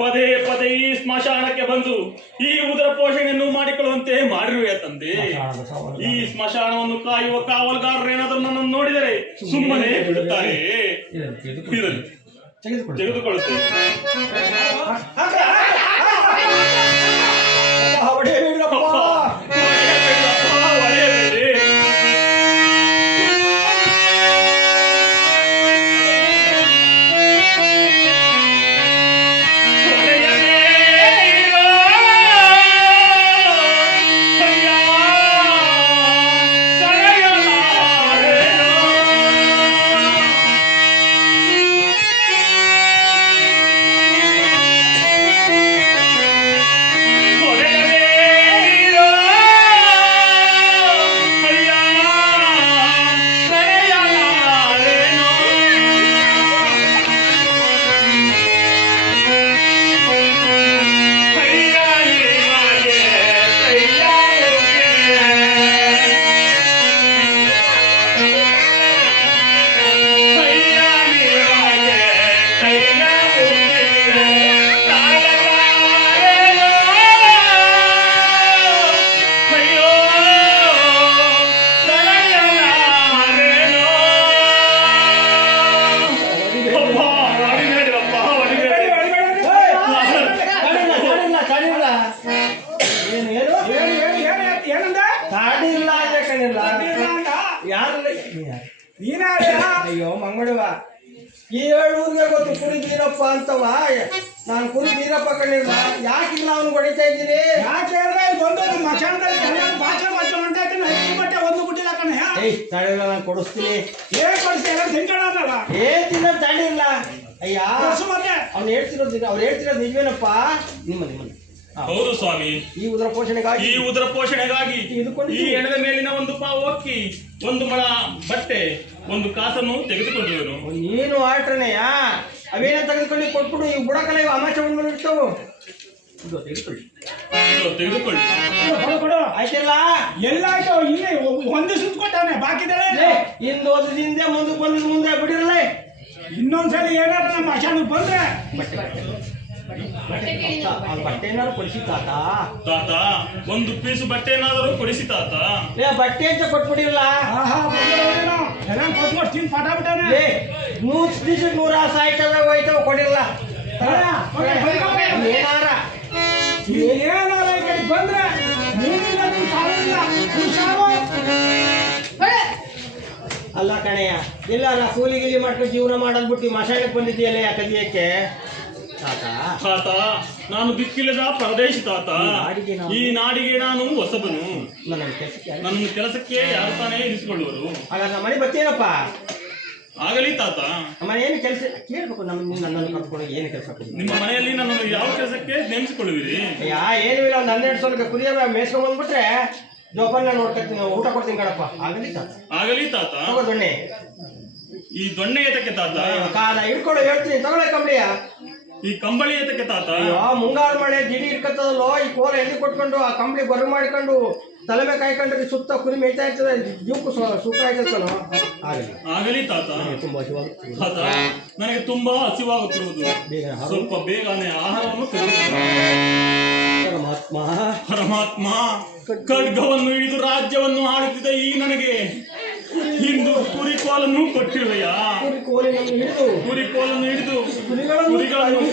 ಪದೇ ಪದೇ ಈ ಸ್ಮಶಾನಕ್ಕೆ ಬಂದು ಈ ಉದರ ಪೋಷಣೆಯನ್ನು ಮಾಡಿಕೊಳ್ಳುವಂತೆ ಮಾಡಿರುವೆ ತಂದೆ. ಈ ಸ್ಮಶಾನವನ್ನು ಕಾಯುವ ಕಾವಲುಗಾರರೇನಾದರೂ ನನ್ನನ್ನು ನೋಡಿದರೆ ಸುಮ್ಮನೆ ಬಿಡುತ್ತಾರೆ. ತೆಗೆದುಕೊಳ್ಳುತ್ತೇವೆ. ಅಯ್ಯೋ ಮಂಗಳವ ಈ ಊರಿಗೆ ಗೊತ್ತು ಕುರಿ ಬೀರಪ್ಪ ಅಂತವ. ನಾನು ಕುರಿ ಬೀರಪ್ಪ ಕಣ್ಣಿಲ್ಲ, ಯಾಕಿಲ್ಲ ಅವ್ನು ಹೊಡಿತಾ ಇದ್ದೀನಿ. ಯಾಕೆ ಒಂದು ಬಿಟ್ಟಿಲ್ಲ ಕಣ. ತಡೆಲ್ಲ ನಾನು ಕೊಡಿಸ್ತೀನಿ. ಏನ್ ಕೊಡಿಸ್ತೀರ? ತಿನ್ಕೊಳ್ಳಲ್ಲ ಏನ್ ತಿನ್ನೋ ತಡೆಯಿಲ್ಲ. ಅಯ್ಯ ಮತ್ತೆ ಅವ್ನು ಹೇಳ್ತಿರೋದು ನಿಜವೇನಪ್ಪ? ನಿಮ್ಮನೆ ಹೌದು ಸ್ವಾಮಿ. ಈ ಉದರ ಪೋಷಣೆಗಾಗಿ ಈ ಎಣದ ಮೇಲಿನ ಒಂದು ಪಾವು ಅಕ್ಕಿ, ಒಂದು ಮಳ ಬಟ್ಟೆ, ಒಂದು ಕಾಸನ್ನು ತೆಗೆದುಕೊಂಡಿರುವನು. ನೀನು ಆಟ್ರನೆಯ ಅವೇನ ತೆಗೆದುಕೊಂಡು ಕೊಟ್ಬಿಡು. ಈ ಬುಡಕಲ್ಲ ಇವು ಅಮಾಚ ಬಂದ್ಮೇಲೆ ಇರ್ತವು. ತೆಗೆದುಕೊಳ್ಳಿ. ಆಯ್ತಿಲ್ಲ ಎಲ್ಲಾಯ್ತು? ಇಲ್ಲಿ ಒಂದು ಸುತ್ಕೊಟ್ಟವನೆ ಬಾಕಿದಲ್ಲ. ಹಿಂದೆ ಓದಿದಿಂದ ಮುಂದಕ್ಕೆ ಬಂದಿದ್ದು ಮುಂದೆ ಬಿಡಿರಲ್ಲ. ಇನ್ನೊಂದ್ಸಲಿ ಏನಾದ್ರು ನಮ್ಮ ಅಶಾನಕ್ಕೆ ಬಂದ್ರೆ ಬಟ್ಟೆ ಏನಾದ್ರು ಕೊಡಿಸಿ ತಾತ. ಒಂದು ಪೀಸು ಬಟ್ಟೆ ಏನಾದರೂ ಕೊಡಿಸಿ ತಾತ. ಬಟ್ಟೆ ಅಂತ ಕೊಟ್ಬಿಡಿರಲ್ಲ. ಕೊಟ್ಬಿಟ್ಟು ತಿನ್ ಪಟ ಬಿಟ್ಟಾನೆ. 100 ದಿವಸಕ್ಕೆ 100 ಆಸೆ ಆಯ್ತವೆ ಹೋಯ್ತವೆ ಕೊಡಿರಲ್ಲ. ಏನಾರ ಬಂದ್ರೆ ಅಲ್ಲ ಕಣಯ್ಯ, ಇಲ್ಲ ನಾ ಕೂಲಿ ಗಿಲಿ ಮಾಡ್ಕೊಂಡು ಜೀವನ ಮಾಡೋದ್ ಬಿಟ್ಟು ಮಸಾಲೆಗೆ ಬಂದಿದ್ದೀಯಲ್ಲ ಕದಿಯಕ್ಕೆ ತಾತ. ನಾನು ದಿಕ್ಕಿಲ್ಲದ ಪರದೇಶಿ ತಾತ. ಈ ನಾಡಿಗೆ ನಾನು ಹೊಸಬನು. ನನ್ನ ಕೆಲಸಕ್ಕೆ ಯಾರು ತಾನೇ ಇರಿಸಿಕೊಳ್ಳುವರು. ಹಾಗಾದ್ರೆ ನಮ್ಮ ಮನೆ ಬರ್ತೀನಪ್ಪ. ಆಗಲಿ ತಾತ. ನಮ್ಮ ಏನು ಕೆಲಸ ಕೇಳ್ಬೇಕು. ನನ್ನನ್ನು ಕರ್ಕೊಂಡು ಏನು ಕೆಲಸ? ನಿಮ್ಮ ಮನೆಯಲ್ಲಿ ನನ್ನನ್ನು ಯಾವ ಕೆಲಸಕ್ಕೆ ನೇಮಿಸಿಕೊಳ್ಳುವಿರಿ? ಏನು ಇಲ್ಲ, ಒಂದು 12 ಸಾವಿರ ಕುರಿಯ ಮೇಸ್ಕೊಂಡ್ ಬಂದ್ಬಿಟ್ರೆ ಜೋಪಾನ ನೋಡ್ಕೊತೀನಿ, ಊಟ ಕೊಡ್ತೀನಿ ಕಣಪ್ಪ. ಆಗಲಿ ತಾತ. ದೊಣ್ಣೆ, ಈ ದೊಣ್ಣೆ ಏತಕ್ಕೆ ತಾತ? ಕಾಲ ಹಿಡ್ಕೊಳ್ಳೋ ಹೇಳ್ತೀನಿ, ತಗೊಳ್ಳೆ ಕಂಬಳಿಯ. ಈ ಕಂಬಳಿ ಏತಕ್ಕೆ ತಾತ? ಮುಂಗಾರು ಮಳೆ ಗಿಡಿ ಹಿಡ್ಕತ್ತದಲ್ಲೋ, ಈ ಕೋಲ ಎಲ್ಲಿ ಕೊಟ್ಕೊಂಡು ಆ ಕಂಬಳಿ ಬರು ಮಾಡಿಕೊಂಡು ತಲೆಮೆ ಕಾಯ್ಕೊಂಡ್ರೆ ಸುತ್ತ ಕುರಿ ಮೇಯ್ತಾ ಇರ್ತದೆ, ಜೀವಕ್ಕೂ ಸುಖ ಆಯ್ತನೋ. ಆಗಲಿ ತಾತ. ತಾತ, ನನಗೆ ತುಂಬಾ ಹಸಿವಾಗುತ್ತಿರುವುದು. ಸ್ವಲ್ಪ ಬೇಗನೆ ಆಹಾರವನ್ನು ಪರಮಾತ್ಮ. ಖಡ್ಗವನ್ನು ಹಿಡಿದು ರಾಜ್ಯವನ್ನು ಆಳುತ್ತಿದ್ದ ಈ ನನಗೆ ಇಂದು ಕುರಿಕೋಲನ್ನು ಕೊಟ್ಟಿರುವೆಯಾ? ಕುರಿಕೋಲನ್ನು ಹಿಡಿದು ಕುರಿಗಳನ್ನು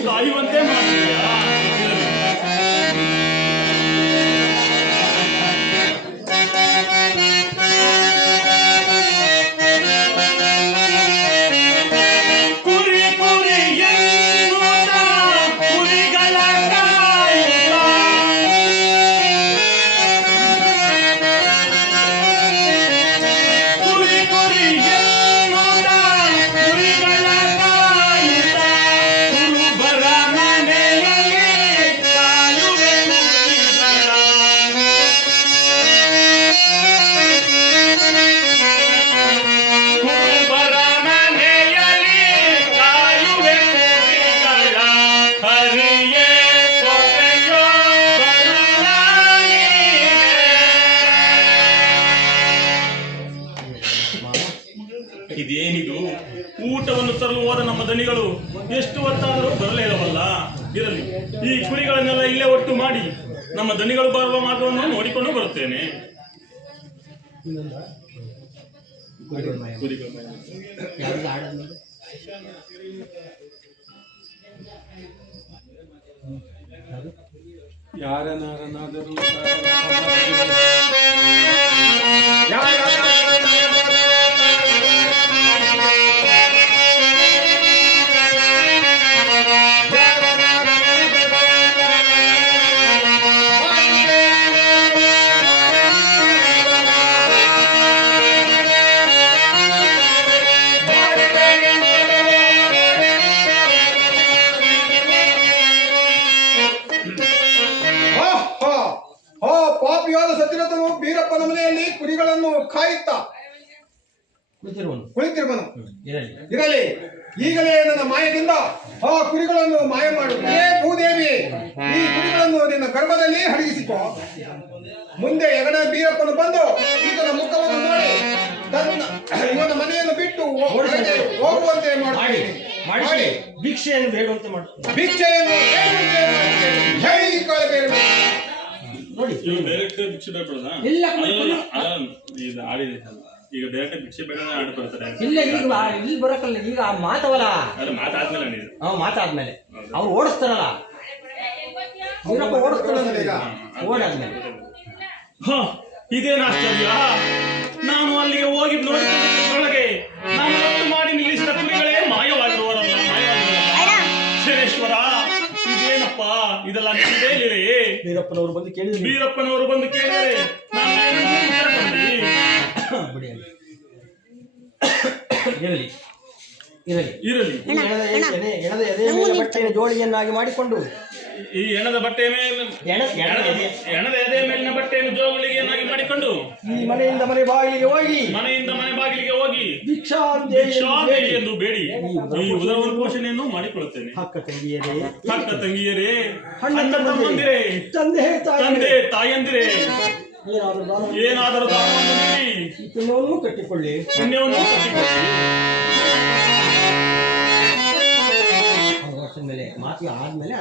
ಕಾಯುವಂತೆ ಮಾಡಿರುವೆಯಾ? ಇದೇನಿದು? ಊಟವನ್ನು ತರಲು ಹೋದ ನಮ್ಮ ದಣಿಗಳು ಎಷ್ಟು ಹೊತ್ತಾದರೂ ಬರಲೇ ಇಲ್ಲವಲ್ಲ. ಇರಲಿ, ಈ ಕುರಿಗಳನ್ನೆಲ್ಲ ಇಲ್ಲೇ ಒಟ್ಟು ಮಾಡಿ ನಮ್ಮ ದನಿಗಳು ಬರುವ ಮಾರ್ಗವನ್ನು ನೋಡಿಕೊಂಡು ಬರುತ್ತೇನೆ. ಕುರಿಗಳ ಯಾರನಾರನಾದರೂ ಪಾಪಿಯಾದ ಸತ್ಯರಥನು ಬೀರಪ್ಪನ ಮನೆಯಲ್ಲಿ ಕುರಿಗಳನ್ನು ಕಾಯುತ್ತಾ ಕುಳಿತಿರುವನು. ಇರಲಿ, ಈಗಲೇ ನನ್ನ ಮಾಯದಿಂದ ಆ ಕುರಿಗಳನ್ನು ಮಾಯ ಮಾಡು. ಏ ಭೂದೇವಿ, ಈ ಕುರಿಗಳನ್ನು ನಿನ್ನ ಗರ್ಭದಲ್ಲಿ ಅಡಗಿಸಿಕೊ. ಮುಂದೆ ಹೆಗಡ ಬೀರಪ್ಪನು ಬಂದು ಈತನ ಮುಖವನ್ನು ನೋಡಿ ಇವನ ಮನೆಯನ್ನು ಬಿಟ್ಟು ಹೋಗುವಂತೆ ಮಾಡಿ ಭಿಕ್ಷೆಯನ್ನು ಬೇಡುವಂತೆ ಮಾಡಿ ಭಿಕ್ಷೆಯನ್ನು ಜೈ ಕಾಳಬೇಡ ನೋಡಿ. ಡೈರೆಕ್ಟ್ ಭಿಕ್ಷೆ ಬೇಡ ಇಲ್ಲ ಇದು ಆಡಿದೆ ಈಗ ಡೈರೆಕ್ಟ್ ಭಿಕ್ಷೆ ಬೇಡ ಆಡಿ ಬರ್ತಾರೆ. ಇಲ್ಲ, ಈಗ ಇಲ್ಲಿ ಬರಕಲ್ಲ, ಈಗ ಮಾತವಲ್ಲ, ಮಾತಾದ್ಮೇಲೆ ಮಾತಾದ್ಮೇಲೆ ಅವ್ರು ಓಡಿಸ್ತಾರಲ್ಲ, ವೀರಪ್ಪ ಓಡಿಸ್ತಾರಲ್ಲ, ಈಗ ಓಡಾದ್ಮೇಲೆ. ಇದೇನು ಆಶ್ಚರ್ಯ! ನಾನು ಅಲ್ಲಿಗೆ ಹೋಗಿ ನೋಡಿಕೊಳ್ಳೊಳಗೆ ನಾನು ಒಟ್ಟು ಮಾಡಿ ನಿಲ್ಲಿಸಿದ ಕುರಿಗಳೇ ಮಾಯವಾಗಿರುವರಲ್ಲ. ಶರೇಶ್ವರ, ಇದೇನಪ್ಪ ಇದೆಲ್ಲ ನಿಂದೇ ಇರೇ? ವೀರಪ್ಪನವರು ಬಂದು ಕೇಳಿದ್ರು. ವೀರಪ್ಪನವರು ಬಂದು ಕೇಳಿದರೆ ನಾನು ಇರಲಿ ಇರಲಿ ಇರಲಿ. ಎಣದ ಎದೆಯ ಮೇಲೆ ಬಟ್ಟೆಯನ್ನು ಜೋಳಿಯನ್ನಾಗಿ ಮಾಡಿಕೊಂಡು ಈ ಎಣದ ಬಟ್ಟೆಯ ಮೇಲೆ ಎಣದ ಎದೆಯ ಮೇಲಿನ ಬಟ್ಟೆಯನ್ನು ಜೋಳಿಗೆಯನ್ನಾಗಿ ಮಾಡಿಕೊಂಡು ಈ ಮನೆಯಿಂದ ಮನೆ ಬಾಗಿಲಿಗೆ ಹೋಗಿ ಭಿಕ್ಷಾಂದೇಹಿ ಎಂದು ಬೇಡಿ ಈ ಉದರ ಪೋಷಣೆಯನ್ನು ಮಾಡಿಕೊಳ್ಳುತ್ತೇನೆ. ಅಕ್ಕ ತಂಗಿಯರೇ, ಅಣ್ಣ ತಮ್ಮಂದಿರೇ, ತಂದೆ ತಾಯಂದಿರೇ, ಏನಾದರೂ ದಾನವನ್ನು ನೀಡಿ ಪುಣ್ಯವನ್ನು ಕಟ್ಟಿಕೊಳ್ಳಿ. ಮೇಲೆ ಮಾತಿಗೆ ಆದ್ಮೇಲೆ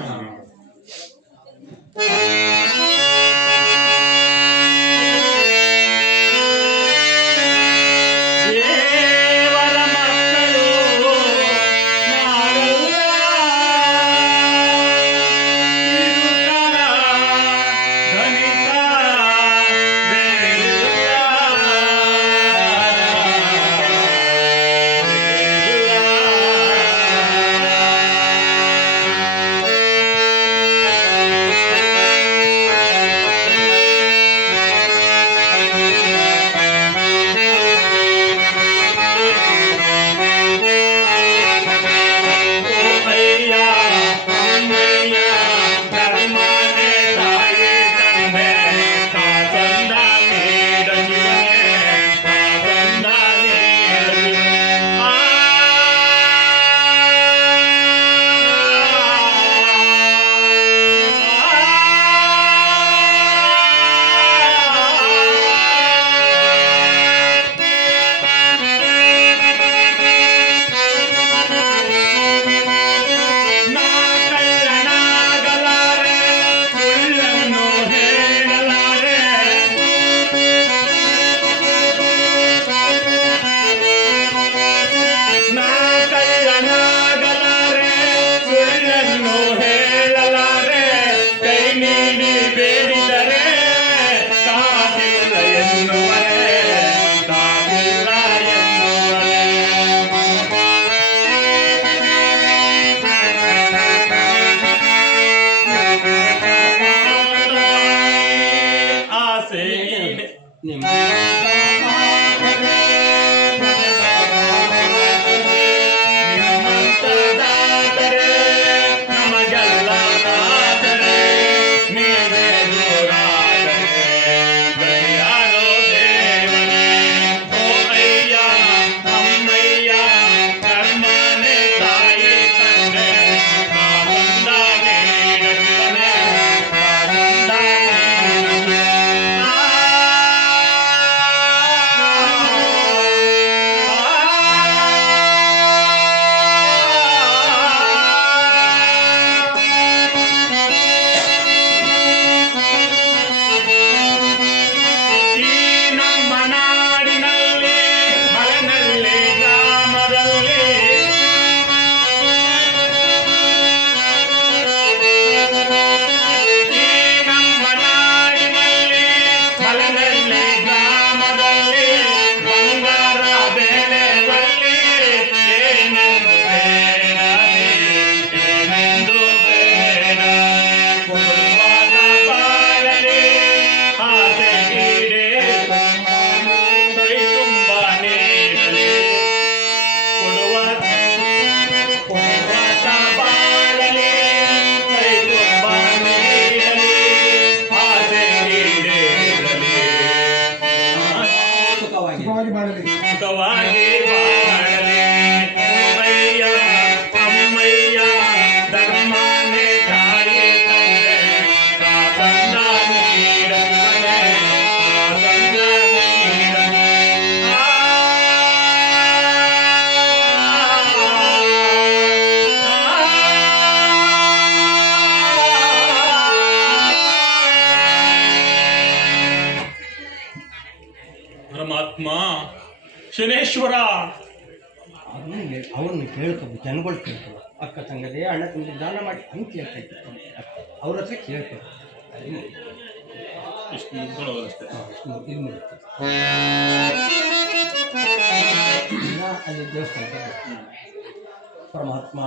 ಪರಮಾತ್ಮ ಶನೇಶ್ವರ. ಅವ್ರನ್ನ ಕೇಳ್ಕೊಂಡು ಜನಗಳು ಕೇಳ್ಕೊಂಡು ಅಕ್ಕ ತಂಗದೆ ಅಣ್ಣ ತಂಗಿ ದಾನ ಮಾಡಿ ಹಂಗೆ ಕೇಳ್ತಾ ಇತ್ತು ಅವ್ರ ಹತ್ರ ಕೇಳ್ಕೊಂಡು ಇಷ್ಟು ಮುಗ್ದೊಳಗಷ್ಟೇ. ಇದು ಮಾಡುತ್ತೆ ಅಲ್ಲಿ ದೇವಸ್ಥಾನ ಪರಮಾತ್ಮ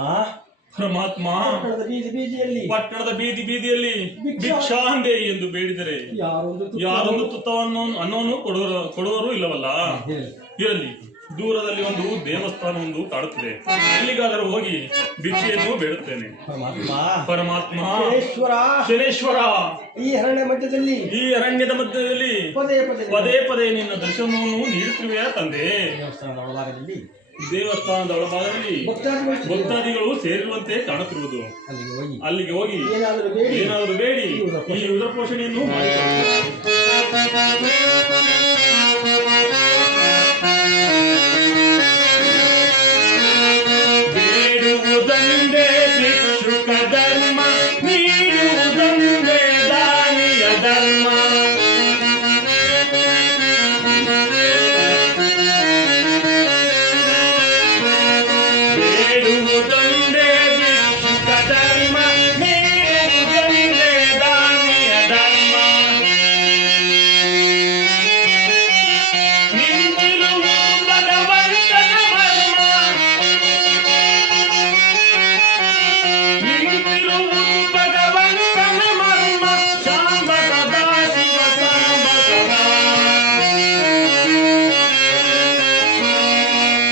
ಪರಮಾತ್ಮ ಪಟ್ಟಣದ ಬೀದಿಯಲ್ಲಿ ಪಟ್ಟಣದ ಬೀದಿಯಲ್ಲಿ ಭಿಕ್ಷಾಂದೇಹಿ ಎಂದು ಬೇಡಿದರೆ ಯಾರೊಂದು ತುತ್ತವನ್ನು ಅನ್ನವನ್ನು ಕೊಡುವರು ಇಲ್ಲವಲ್ಲ. ಇರಲಿ, ದೂರದಲ್ಲಿ ಒಂದು ದೇವಸ್ಥಾನವೊಂದು ಕಾಡುತ್ತದೆ, ಅಲ್ಲಿಗಾದರೂ ಹೋಗಿ ಭಿಕ್ಷೆಯನ್ನು ಬೇಡುತ್ತೇನೆ. ಪರಮಾತ್ಮ ಶನೇಶ್ವರ, ಈ ಅರಣ್ಯದ ಮಧ್ಯದಲ್ಲಿ ಪದೇ ಪದೇ ನಿನ್ನ ದರ್ಶನವನ್ನು ನೀಡುತ್ತಿರುವೆಯಾ ತಂದೆ? ದೇವಸ್ಥಾನದ ಒಳಭಾಗದಲ್ಲಿ ಭಕ್ತಾದಿಗಳು ಸೇರಿರುವಂತೆ ಕಾಣುತ್ತಿರುವುದು. ಅಲ್ಲಿಗೆ ಹೋಗಿ ಏನಾದರೂ ಬೇಡಿ ಈ ಉದರ ಪೋಷಣೆಯನ್ನು ಬೇಡುವುದಂದೇ ಭಿಕ್ಷುಕ ಧರ್ಮ, ನೀಡುವುದಂದೇ ದಾನಿಯ ಧರ್ಮ. ಬೇಡುವುದಂದೇ ಭಿಕ್ಷುಕ ಧರ್ಮ, ನೀಡುವುದಂದೇ ದಾನಿಯ ಧರ್ಮ. ನಿಂತಿರುವ ಭಗವಂತನ ಮರ್ಮ, ನಿಂತಿರುವುದು ಭಗವಂತನ ಮರ್ಮ. ಸಾಂಬ ಸದಾ ಶಿವ ಸಾಂಬ ಸದಾ,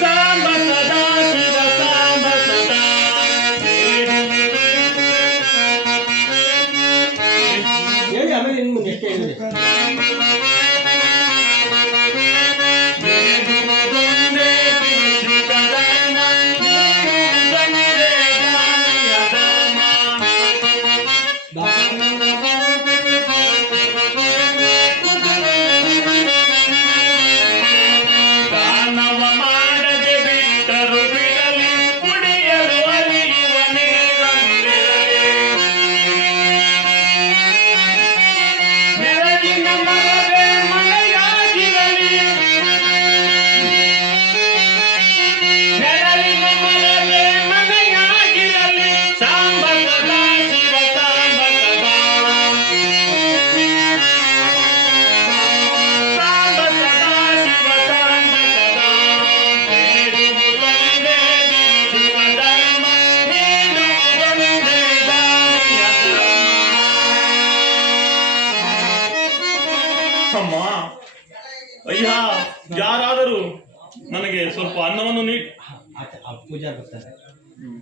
ಸಾಂಬ ಸದಾ ಶಿವ ಸಾಂಬ ಸದಾ. ಹೇಳಿ ಆಮೇಲೆ ಇನ್ನು ಮುಂದೆ ಎಷ್ಟೇ ಹೇಳಿದೆ ಬೇಡುವುದೊಂದೇ ಭಿಕ್ಷುಕ ಧರ್ಮ, ನೀಡುವುದೊಂದೇ ದಾನಿಯ ಧರ್ಮ. ದಾನವ ಮಾಡದೆ ಬಿಟ್ಟರು ಬಿಡಲಿ, ಕುಡಿಯಲು ಅಲಿಯುವ ನೀರಲ್ಲಿರಲಿ. ನೆರಳಿನ ಮರವೇ ಮನೆಯಾಗಿರಲಿ, ನೆರಳಿನ ಮರವೇ ಮನೆಯಾಗಿರಲಿ. ಸಾಂಬ ಸದಾ ಶಿವ ಸಾಂಬ ಸದಾ, ಸಾಂಬ ಸದಾ ಶಿವ ಸಾಂಬ ಸದಾ. ಬೇಡುವುದೊಂದೇ ಭಿಕ್ಷುಕ ಧರ್ಮ, ನೀಡುವುದೊಂದೇ ದಾನಿಯ ಧರ್ಮ. ಅಮ್ಮ, ಅಯ್ಯ, ಯಾರಾದರೂ ನನಗೆ ಸ್ವಲ್ಪ ಅನ್ನವನ್ನು ನೀಡಿ. ಪೂಜಾ ಬರ್ತಾರೆ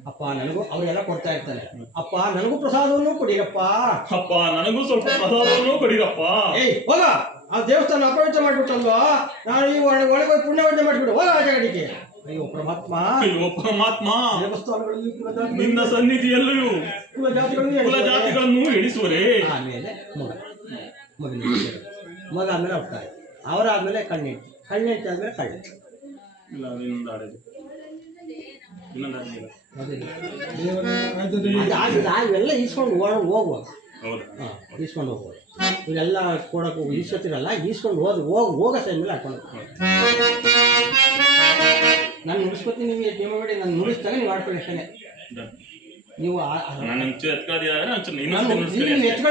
ಅಪ್ಪ, ನನಗೂ ಅವರೆಲ್ಲ ಕೊಡ್ತಾ ಇರ್ತಾರೆ. ಅಪ್ಪ ನನಗೂ ಪ್ರಸಾದವನ್ನು ಕೊಡಿರಪ್ಪ. ಅಪ್ಪ ನನಗೂ ಸ್ವಲ್ಪ ಪ್ರಸಾದವನ್ನು ಕೊಡಿರಪ್ಪ. ಏಯ್ ಹೋಗ, ಆ ದೇವಸ್ಥಾನ ಅಪವಿತ್ರ ಮಾಡ್ಬಿಟ್ಟಲ್ವಾ, ನಾನು ಈ ಒಳಗೆ ಪುಣ್ಯವಂತ ಮಾಡಿಬಿಡು, ಹೋಗ ಆ ಜಾಗಕ್ಕೆ. ಅಯ್ಯೋ ಪರಮಾತ್ಮ, ಅಯ್ಯೋ ಪರಮಾತ್ಮ, ದೇವಸ್ಥಾನಗಳಲ್ಲಿ ನಿನ್ನ ಸನ್ನಿಧಿಯಲ್ಲಿಯೂ ಕುಲ ಜಾತಿಗಳನ್ನು ಕುಲ ಜಾತಿಗಳನ್ನು ಎಣಿಸುವರೇ. ಆಮೇಲೆ ಮಗ ಆದ್ಮೇಲೆ ಹೋಗ್ತಾರೆ, ಅವರಾದ್ಮೇಲೆ ಕಣ್ಣೆಂಟು ಆದ್ಮೇಲೆ ಕಳ್ಳ. ಇಲ್ಲ, ಇನ್ನೊಂದು ಆಡಿದೆ, ಇನ್ನೊಂದು ಆಡಿಲ್ಲ. ಇವೆಲ್ಲ ಈಸ್ಕೊಂಡು ಹೋಗುವ, ಹೌದಾ? ಈಸ್ಕೊಂಡು ಹೋಗ್ಬೋದು. ಇವೆಲ್ಲ ಕೊಡಕ್ಕೆ ಈಸ್ಕೊತಿರಲ್ಲ, ಈಸ್ಕೊಂಡು ಹೋಗೋ ಟೈಮಲ್ಲಿ ಹಾಕೊಂಡು ನಾನು ನುಡಿಸ್ಕೊತೀನಿ. ನಿಮಗೆ ಟೀಮ್ ಮಾಡಿ ನಾನು ನುಡಿಸ್ದಾಗ ನೀವು ಆಡ್ಕೊಳ್ಳಿ ಅಷ್ಟೇ. ನೀವು ನಾನು ಎತ್ಕೊಳ್ಳೋದು ಎತ್ಕೊಳ್ಳಿ